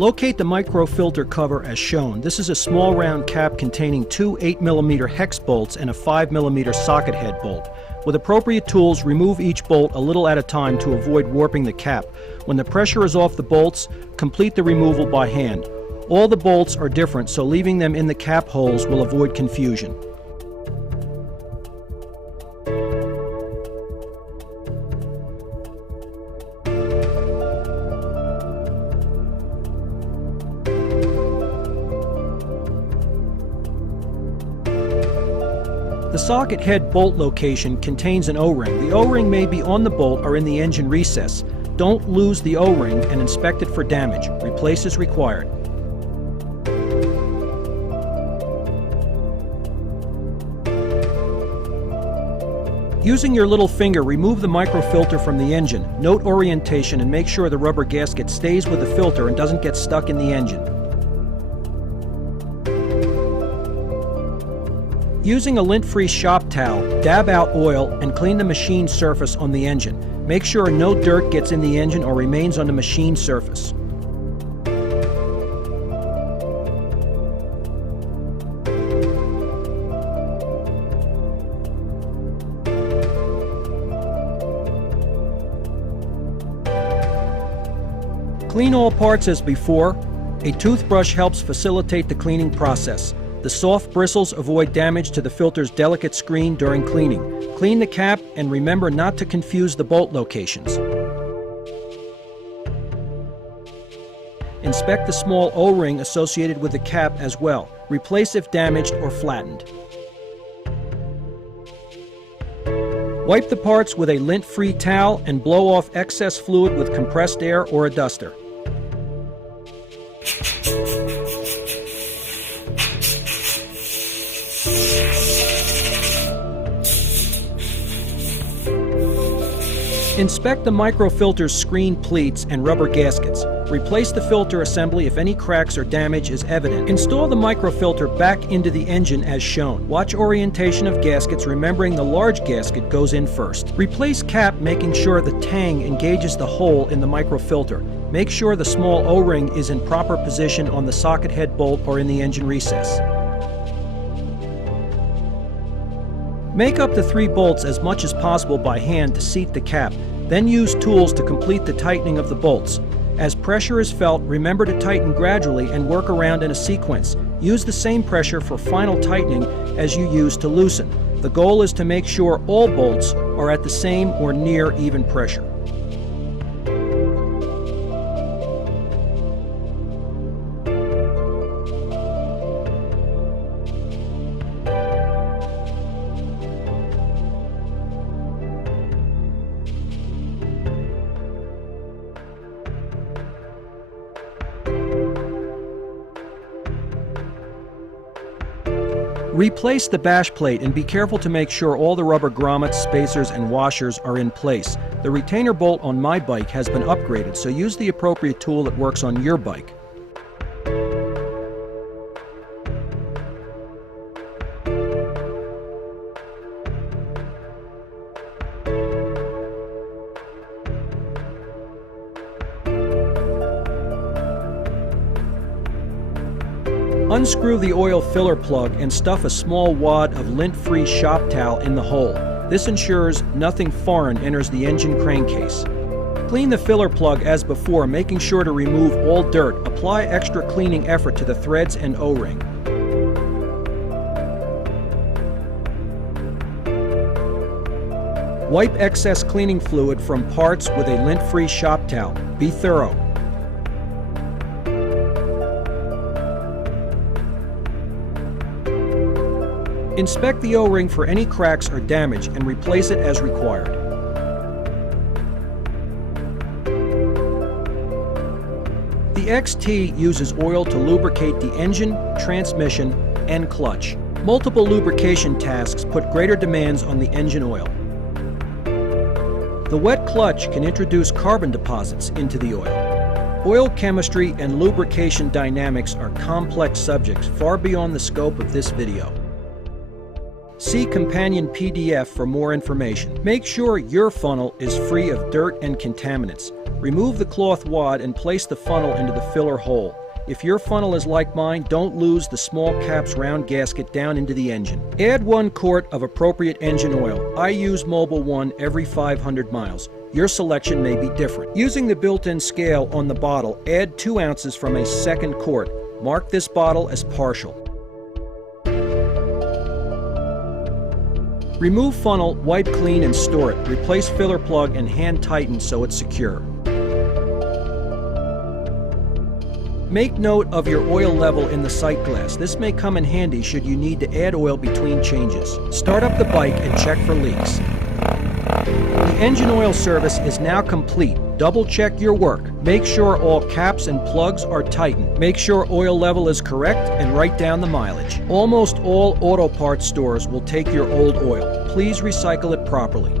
Locate the microfilter cover as shown. This is a small round cap containing two 8mm hex bolts and a 5mm socket head bolt. With appropriate tools, remove each bolt a little at a time to avoid warping the cap. When the pressure is off the bolts, complete the removal by hand. All the bolts are different, so leaving them in the cap holes will avoid confusion. The socket head bolt location contains an O-ring. The O-ring may be on the bolt or in the engine recess. Don't lose the O-ring and inspect it for damage. Replace as required. Using your little finger, remove the microfilter from the engine. Note orientation and make sure the rubber gasket stays with the filter and doesn't get stuck in the engine. Using a lint-free shop towel, dab out oil and clean the machine surface on the engine. Make sure no dirt gets in the engine or remains on the machine surface. Clean all parts as before. A toothbrush helps facilitate the cleaning process. The soft bristles avoid damage to the filter's delicate screen during cleaning. Clean the cap and remember not to confuse the bolt locations. Inspect the small O-ring associated with the cap as well. Replace if damaged or flattened. Wipe the parts with a lint-free towel and blow off excess fluid with compressed air or a duster. Inspect the microfilter's screen pleats and rubber gaskets. Replace the filter assembly if any cracks or damage is evident. Install the microfilter back into the engine as shown. Watch orientation of gaskets, remembering the large gasket goes in first. Replace cap, making sure the tang engages the hole in the microfilter. Make sure the small O-ring is in proper position on the socket head bolt or in the engine recess. Make up the 3 bolts as much as possible by hand to seat the cap. Then use tools to complete the tightening of the bolts. As pressure is felt, remember to tighten gradually and work around in a sequence. Use the same pressure for final tightening as you use to loosen. The goal is to make sure all bolts are at the same or near even pressure. Replace the bash plate and be careful to make sure all the rubber grommets, spacers, and washers are in place. The retainer bolt on my bike has been upgraded, so use the appropriate tool that works on your bike. Unscrew the oil filler plug and stuff a small wad of lint-free shop towel in the hole. This ensures nothing foreign enters the engine crankcase. Clean the filler plug as before, making sure to remove all dirt. Apply extra cleaning effort to the threads and O-ring. Wipe excess cleaning fluid from parts with a lint-free shop towel. Be thorough. Inspect the O-ring for any cracks or damage and replace it as required. The XT uses oil to lubricate the engine, transmission, and clutch. Multiple lubrication tasks put greater demands on the engine oil. The wet clutch can introduce carbon deposits into the oil. Oil chemistry and lubrication dynamics are complex subjects far beyond the scope of this video. See companion PDF for more information. Make sure your funnel is free of dirt and contaminants. Remove the cloth wad and place the funnel into the filler hole. If your funnel is like mine, don't lose the small cap's round gasket down into the engine. Add 1 quart of appropriate engine oil. I use Mobil 1 every 500 miles. Your selection may be different. Using the built-in scale on the bottle, add 2 ounces from a second quart. Mark this bottle as partial. Remove funnel, wipe clean and store it. Replace filler plug and hand tighten so it's secure. Make note of your oil level in the sight glass. This may come in handy should you need to add oil between changes. Start up the bike and check for leaks. The engine oil service is now complete. Double check your work. Make sure all caps and plugs are tightened. Make sure oil level is correct and write down the mileage. Almost all auto parts stores will take your old oil. Please recycle it properly.